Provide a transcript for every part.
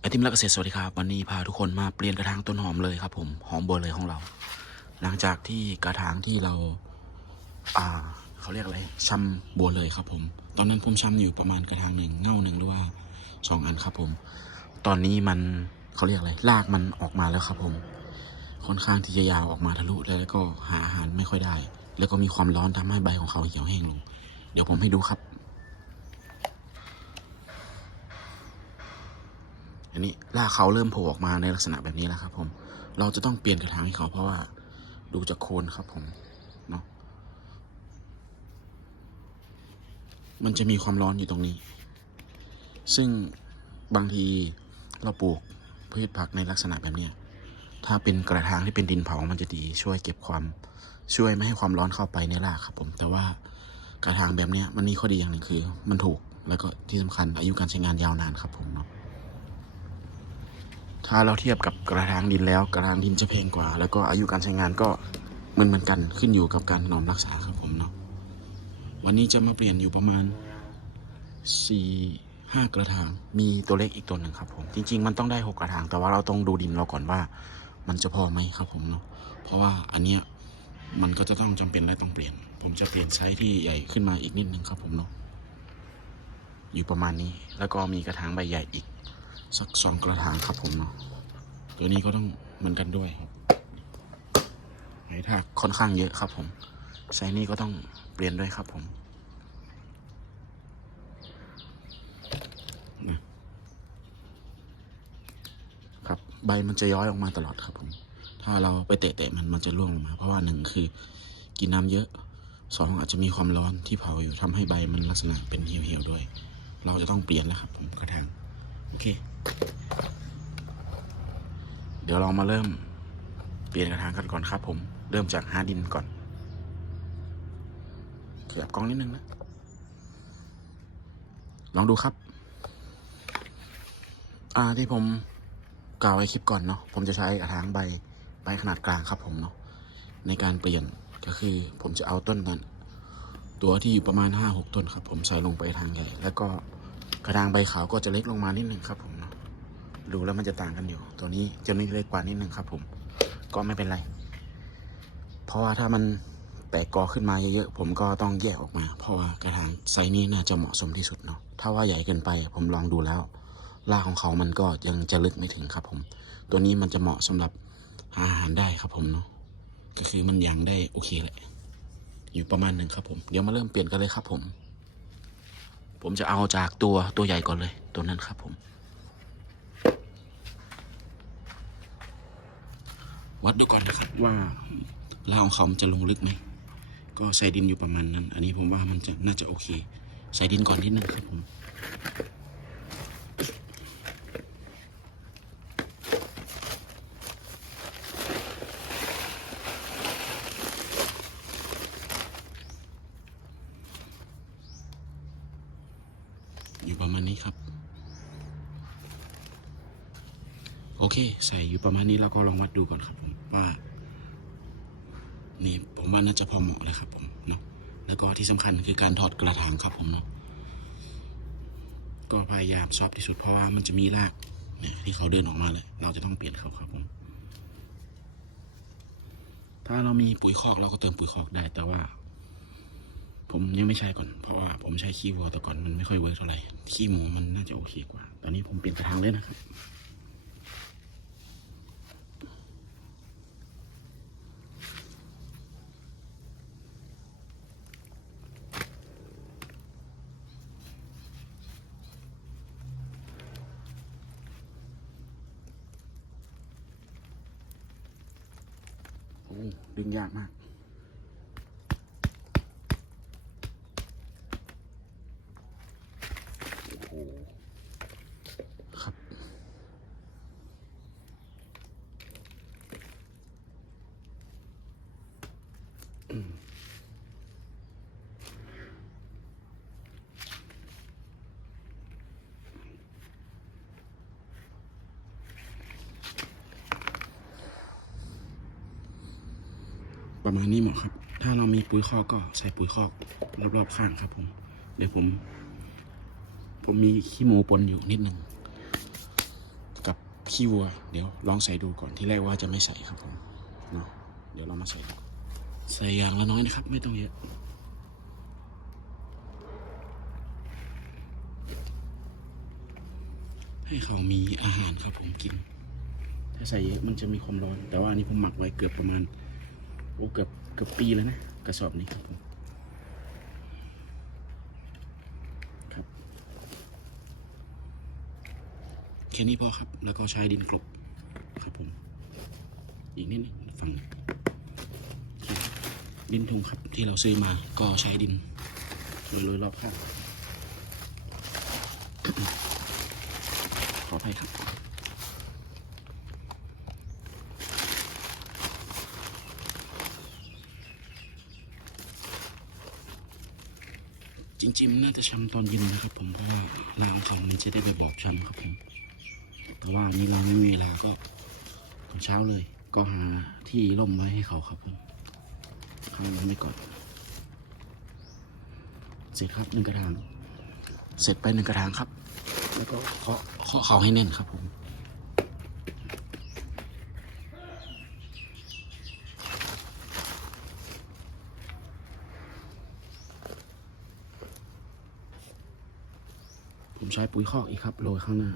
ไอติมและเกษตรสวัสดีครับวันนี้พาทุกคนมาเปลี่ยนกระถางต้นหอมเลยครับ ผมหอมบัวเลยของเรา หลังจากที่กระถางที่เรา อ่าเขาเรียกอะไรชำบัวเลยครับ ผม ตอนนั้นผมชำอยู่ประมาณกระถางหนึ่งเง่าหนึ่งหรือว่าสองอันครับ ผม ตอนนี้มันเขาเรียกอะไรรากมันออกมาแล้วครับ ผมค่อนข้างที่จะยาวออกมาทะลุแล้วก็หาอาหารไม่ค่อยได้ แล้วก็มีความร้อนทำให้ใบของเขาเหี่ยวแห้งลง เดี๋ยวผมให้ดูครับ อันนี้รากเขาเริ่มโผล่ออกมาในลักษณะแบบนี้แล้วครับ ผม เราจะต้องเปลี่ยนกระถางให้เขาเพราะว่าดูจากโคนครับผมเนาะมันจะมีความร้อนอยู่ตรงนี้ ซึ่งบางทีเราปลูกพืชผักในลักษณะแบบนี้ถ้าเป็นกระถางที่เป็นดินเผา มันจะดีช่วยเก็บความช่วยไม่ให้ความร้อนเข้าไปในรากครับ ผม แต่ว่ากระถางแบบนี้มันมีข้อดีอย่างหนึ่งคือ มันถูกแล้วก็ที่สำคัญอายุการใช้งานยาวนานครับผมเนาะ ถ้าเราเทียบกับกระถางดินแล้วกระถางดินจะแพงกว่า แล้วก็อายุการใช้งานก็เหมือนเหมือนกันขึ้นอยู่กับการถนอมรักษาครับผมเนาะวันนี้จะมาเปลี่ยนอยู่ประมาณสี่ห้ากระถางมีตัวเล็กอีกตัวหนึ่งครับผมจริง ๆ มันต้องได้หกกระถางแต่ว่าเราต้องดูดินเราก่อนว่ามันจะพอไหมครับผมเนาะเพราะว่าอันเนี้ยมันก็จะต้องจำเป็นและต้องเปลี่ยน ผมจะเปลี่ยนไซส์ที่ใหญ่ขึ้นมาอีกนิดนึงครับผมเนาะอยู่ประมาณนี้แล้วก็มีกระถางใบใหญ่อีก สักสองกระถางครับผมเนาะตัวนี้ก็ต้องเหมือนกันด้วยครับไหถากค่อนข้างเยอะครับผมไซนี้ก็ต้องเปลี่ยนด้วยครับผมครับใบมันจะย้อยออกมาตลอดครับผม ถ้าเราไปเตะๆมันมันจะร่วงลงมา เพราะว่าหนึ่งคือกินน้ำเยอะสองอาจจะมีความร้อนที่เผาอยู่ทำให้ใบมันลักษณะเป็นเหี่ยวๆด้วย เราจะต้องเปลี่ยนแล้วครับผมกระถาง โอเค เดี๋ยวเรามาเริ่ม เปลี่ยนกระถางกันก่อนครับผม เริ่มจากหาดินก่อนขยับกล้องนิดนึงนะ ลองดูครับ อ่าที่ผมกล่าวไว้คลิปก่อนเนาะ ผมจะใช้กระถางใบใบขนาดกลางครับผมเนาะ ในการเปลี่ยนก็คือผมจะเอาต้นนั้น ตัวที่อยู่ประมาณห้าหกต้นครับ ผมใส่ลงไปทางใหญ่แล้วก็ กระถางใบขาวก็จะเล็กลงมานิดนึงครับผมเนาะดูแล้วมันจะต่างกันอยู่ ตัวนี้จะนี้เล็กกว่านิดนึงครับ ผม ก็ไม่เป็นไร เพราะว่าถ้ามันแตกกอขึ้นมาเยอะๆผมก็ต้องแยกออกมา เพราะว่ากระถางไซส์นี้น่าจะเหมาะสมที่สุดเนาะถ้าว่าใหญ่เกินไป ผมลองดูแล้วรากของเขามันก็ยังจะลึกไม่ถึงครับ ผม ตัวนี้มันจะเหมาะสำหรับหาอาหารได้ครับผมเนาะก็คือมันยังได้โอเคแหละอยู่ประมาณหนึ่งครับผม เดี๋ยวมาเริ่มเปลี่ยนกันเลยครับผม ผมจะเอาจากตัวตัวใหญ่ก่อนเลย ตัวนั้นครับผม วัดดูก่อนนะครับว่าล่าของเขามันจะลงลึกไหม ก็ใส่ดินอยู่ประมาณนั้น อันนี้ผมว่ามันจะน่าจะโอเค ใส่ดินก่อนนิดนึงครับผม อยู่ประมาณนี้ครับ โอเค ใส่ อยู่ประมาณนี้แล้วก็ลองวัดดูก่อนครับผมว่า นี่ผมว่าน่าจะพอเหมาะเลยครับผมเนาะแล้วก็ที่สำคัญคือการถอดกระถางครับผมเนาะก็พยายามชอบที่สุดเพราะว่ามันจะมีรากเนี่ยที่เขาเดินออกมาเลย เราจะต้องเปลี่ยนเขาครับผมถ้าเรามีปุ๋ยคอกเราก็เติมปุ๋ยคอกได้แต่ว่า ผมยังไม่ใช้ก่อน เพราะว่าผมใช้ขี้วัวแต่ก่อนมันไม่ค่อยเวิร์กเท่าไหร่ขี้หมูมันน่าจะโอเคกว่า ตอนนี้ผมเปลี่ยนกระถางเลยนะครับ โอ้ดึง ยากมาก โอ้โห ครับ อืม ประมาณนี้เหมาะครับ ถ้าเรามีปุ๋ยคอกก็ใส่ปุ๋ยคอกรอบๆข้างครับผม เดี๋ยวผม ผมมีขี้หมูปนอยู่นิดหนึ่งขี้วัว เดี๋ยวลองใส่ดูก่อนที่แรกว่าจะไม่ใส่ครับผมเนาะเดี๋ยวเรามาใส่ดูใส่อย่างละน้อยนะครับ ไม่ต้องเยอะให้เขามีอาหารครับผมกิน ถ้าใส่เยอะมันจะมีความร้อน แต่ว่าอันนี้ผมหมักไว้เกือบประมาณ โอ้เกือบเกือบปีแล้วนะ กระสอบนี้ครับผมครับแค่นี้พอครับ แล้วก็ใช้ดินกลบครับผม อีกนิดนึงฝั่งดินทุงครับที่เราซื้อมาก็ใช้ดินโรยๆรอบข้างขออภัยครับ จริงๆน่าจะช้ำตอนเย็นนะครับ ผมเพราะว่าลางเขามันจะได้ไปบอกช้ำครับผมแต่ว่านี้เราไม่มีเวลาก็ตอนเช้าเลย ก็หาที่ร่มไว้ให้เขาครับผมเขาไว้ไม่ก่อน เสร็จครับหนึ่งกระถางเสร็จไปหนึ่งกระถางครับ แล้วก็เคาะเคาะเขาให้แน่นครับผม ผมใช้ปุ๋ยคอกอีกครับโรยข้างหน้า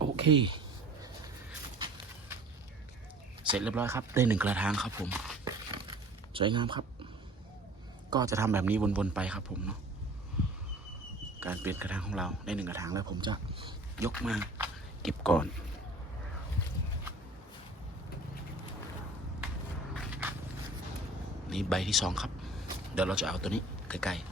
โอเค เสร็จเรียบร้อยครับ ได้หนึ่งกระถางครับผม สวยงามครับ ก็จะทำแบบนี้วนๆไปครับผมเนาะการเปลี่ยนกระถางของเราได้หนึ่งกระถางแล้วผมจะยกมาเก็บก่อน นี่ใบที่สองครับ เดี๋ยวเราจะเอาตัวนี้ใกล้ๆ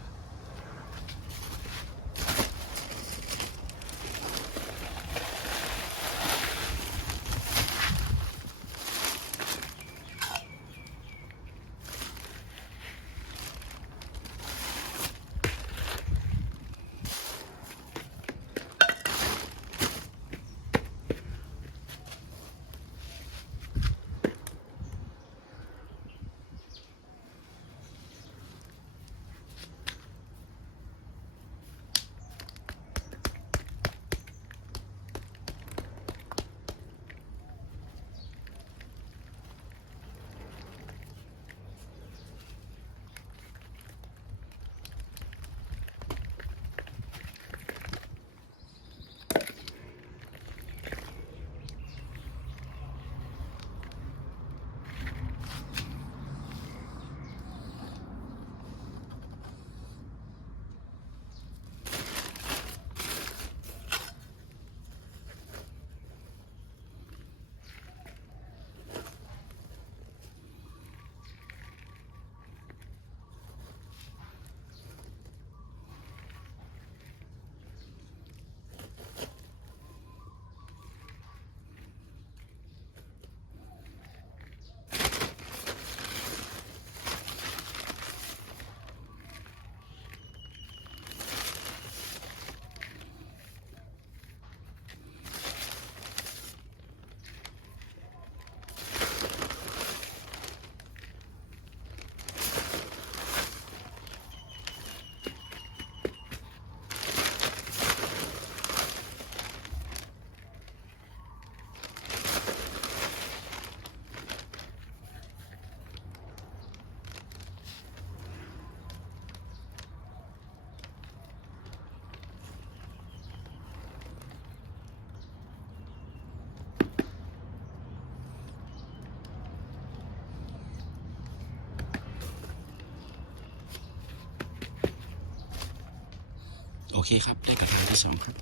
เคครับ ได้กระถางที่สองครับ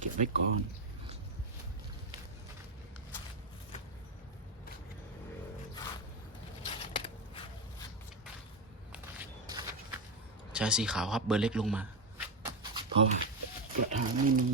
เก็บไว้ก่อน ชาสีขาวครับเบอร์เล็กลงมา เพราะว่ากระถางไม่มี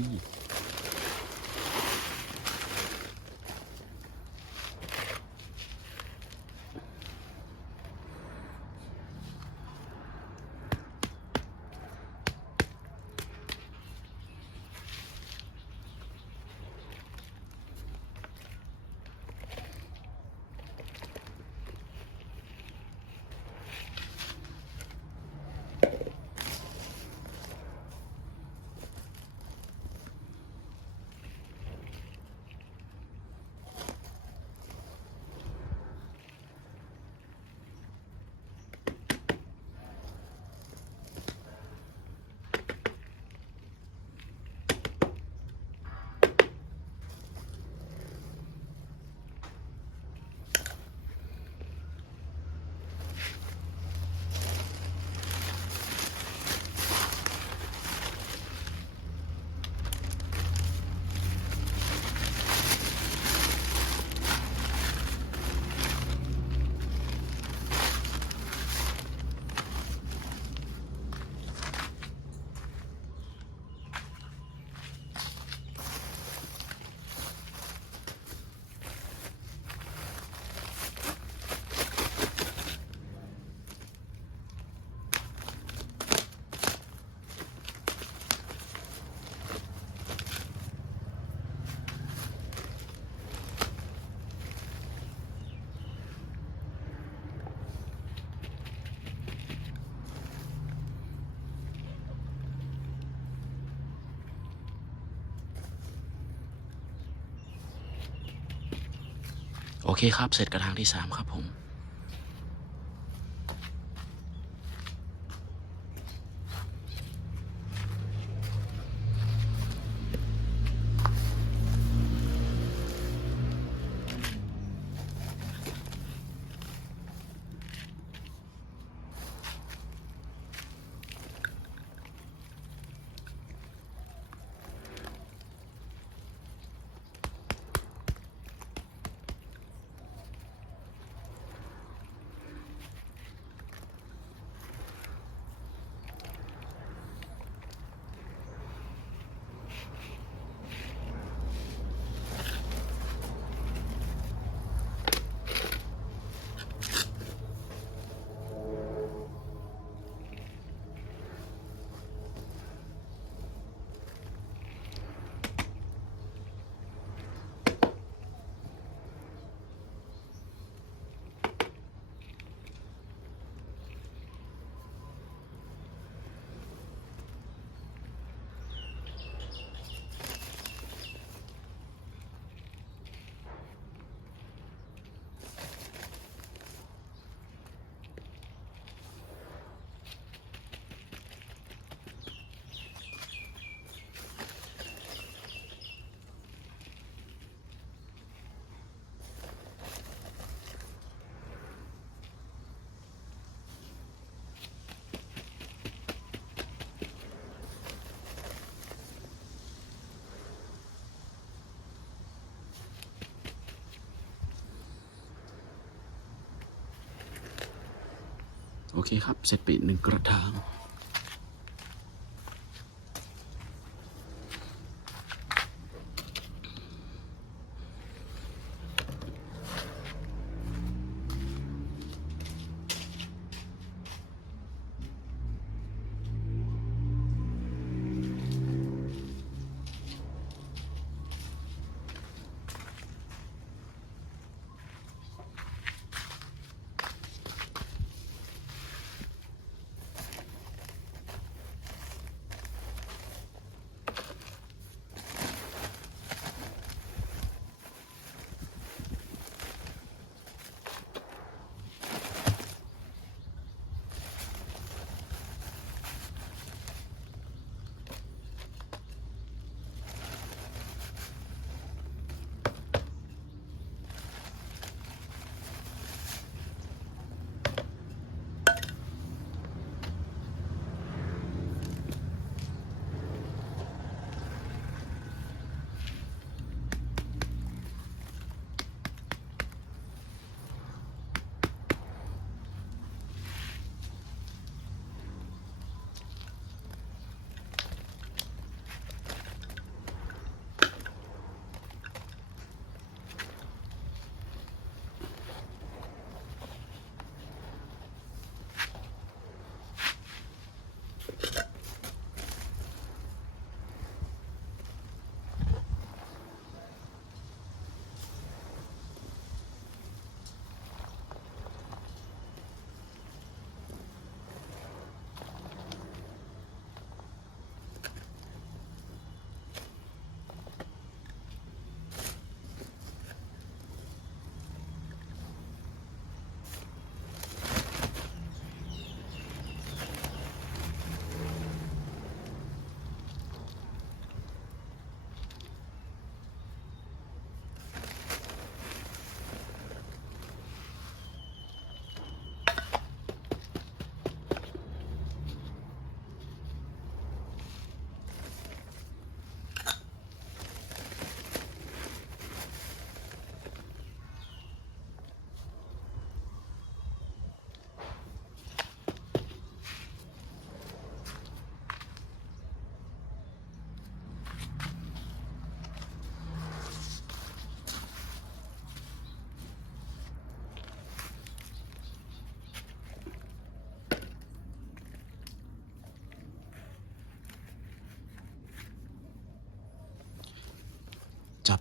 โอเคครับ เสร็จกระทางที่สามครับผม โอ เคครับ เสร็จไปหนึ่งกระถาง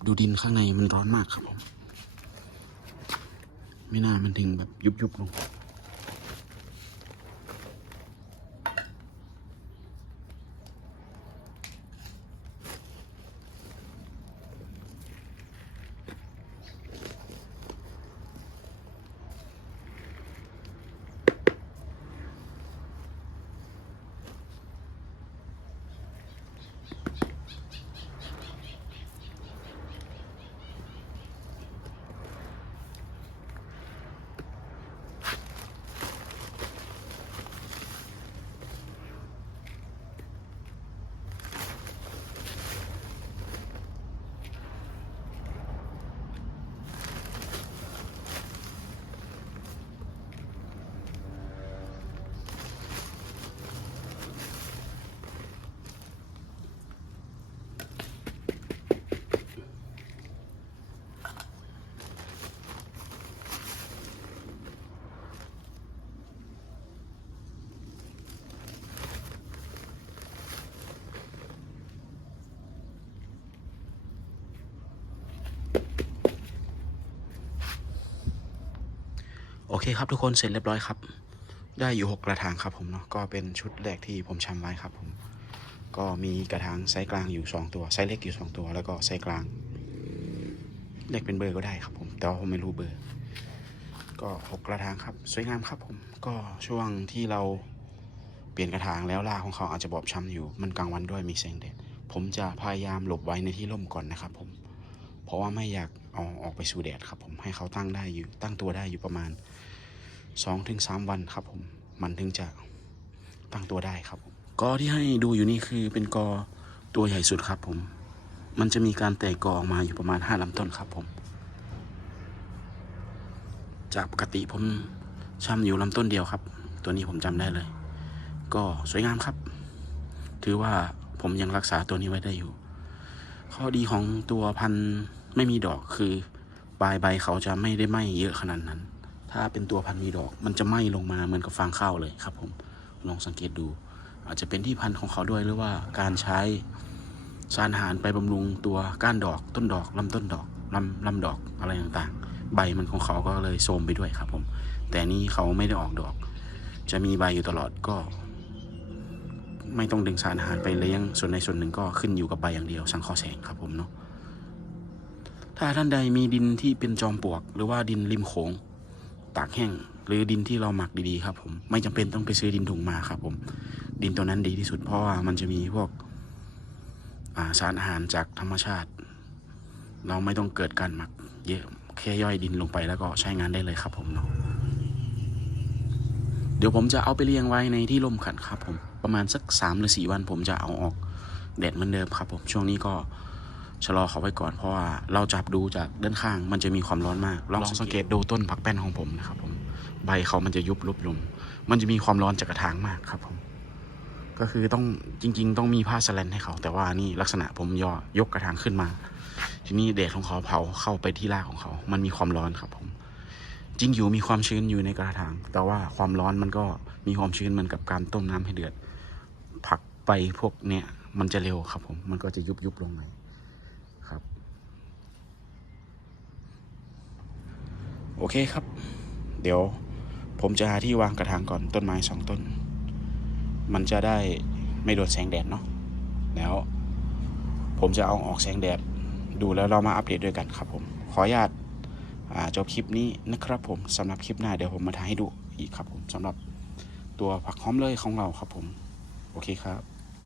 ดูดินข้างในมันร้อนมากครับผม ไม่น่ามันถึงแบบยุบยุบๆลง เคครับทุกคนเสร็จเรียบร้อยครับ ได้อยู่หกกระถางครับผมเนาะก็เป็นชุดแรกที่ผมชำไว้ครับผม ก็มีกระถางไซส์กลางอยู่สองตัวไซส์เล็กอยู่สองตัว แล้วก็ไซส์กลางเรียกเป็นเบอร์ก็ได้ครับผมแต่ว่าผมไม่รู้เบอร์ ก็หกกระถางครับ สวยงามครับผมก็ช่วงที่เราเปลี่ยนกระถางแล้วรากของเขาอาจจะบอบช้ำอยู่มันกลางวันด้วยมีแสงแดดผมจะพยายามหลบไว้ในที่ร่มก่อนนะครับผม เพราะว่าไม่อยากเอาออกไปสู่แดดครับผมให้เขาตั้งได้อยู่ตั้งตัวได้อยู่ประมาณ 2อถึงสวันครับผม มันถึงจะตั้งตัวได้ครับผมกอที่ให้ดูอยู่นี่คือเป็นกอตัวใหญ่สุดครับผม มันจะมีการแตกกอออกมาอยู่ประมาณ 5ลำต้นครับผม จากปกติผมช่ำอยู่ลำต้นเดียวครับ ตัวนี้ผมจำได้เลย ก็สวยงามครับ ถือว่าผมยังรักษาตัวนี้ไว้ได้อยู่ ข้อดีของตัวพันธุ์ไม่มีดอกคือปลายใบเขาจะไม่ได้ไหม้เยอะขนาดนั้น ถ้าเป็นตัวพันธุ์มีดอก มันจะไหม้ลงมาเหมือนกับฟางข้าวเลยครับ ผมลองสังเกตดู อาจจะเป็นที่พันธุ์ของเขาด้วยหรือว่าการใช้สารอาหารไปบำรุงตัวก้านดอกต้นดอกลำต้นดอกลำลำดอกอะไรต่างๆ ใบมันของเขาก็เลยโทรมไปด้วยครับ ผม แต่นี่เขาไม่ได้ออกดอก จะมีใบอยู่ตลอดก็ ไม่ต้องดึงสารอาหารไปเลี้ยงส่วนในส่วนหนึ่งก็ขึ้นอยู่กับใบอย่างเดียว สังเคราะห์แสงครับผมเนาะถ้าท่านใดมีดินที่เป็นจอมปลวก หรือว่าดินริมโขง ตากแห้ง หรือดินที่เราหมักดีๆครับผมไม่จำเป็นต้องไปซื้อดินถุงมาครับผม ดินตัวนั้นดีที่สุดเพราะว่ามันจะมีพวกาสารอาหารจากธรรมชาติ เราไม่ต้องเกิดการหมักเยอะแค่ย่อยดินลงไปแล้วก็ใช้งานได้เลยครับผมเนาะเดี๋ยวผมจะเอาไปเลี้ยงไว้ในที่ร่มขันครับผมประมาณสักสามหรือสี่วันผมจะเอาออกแดดเหมือนเดิมครับผมช่วงนี้ก็ ชะลอเขาไว้ก่อนเพราะว่าเราจับดูจากด้านข้างมันจะมีความร้อนมาก ลองสังเกตดูต้นผักแป้นของผมนะครับผมใบเขามันจะยุบลุบลงมันจะมีความร้อนจากกระถางมากครับผม ก็คือต้องจริง ๆ ต้องมีผ้าสแลนให้เขา แต่ว่านี่ลักษณะผมย่อยกกระถางขึ้นมา ทีนี้แดดของเขาเผาเข้าไปที่รากของเขา มันมีความร้อนครับผม จริงอยู่มีความชื้นอยู่ในกระถาง แต่ว่าความร้อนมันก็มีความชื้นเหมือนกับการต้มน้ำให้เดือด ผักไปพวกเนี้ยมันจะเร็วครับผม มันก็จะยุบยุบลงไปครับ โอเคครับ เดี๋ยวผมจะหาที่วางกระถางก่อนต้นไม้สองต้น มันจะได้ไม่โดนแสงแดดเนาะแล้วผมจะเอาออกแสงแดดดูแล้วเรามาอัปเดตด้วยกันครับผม ขออนุญาตจบคลิปนี้นะครับผมสำหรับคลิปหน้าเดี๋ยวผมมาถ่ายให้ดูอีกครับผมสำหรับตัวผักหอมเลยของเราครับผม โอเคครับ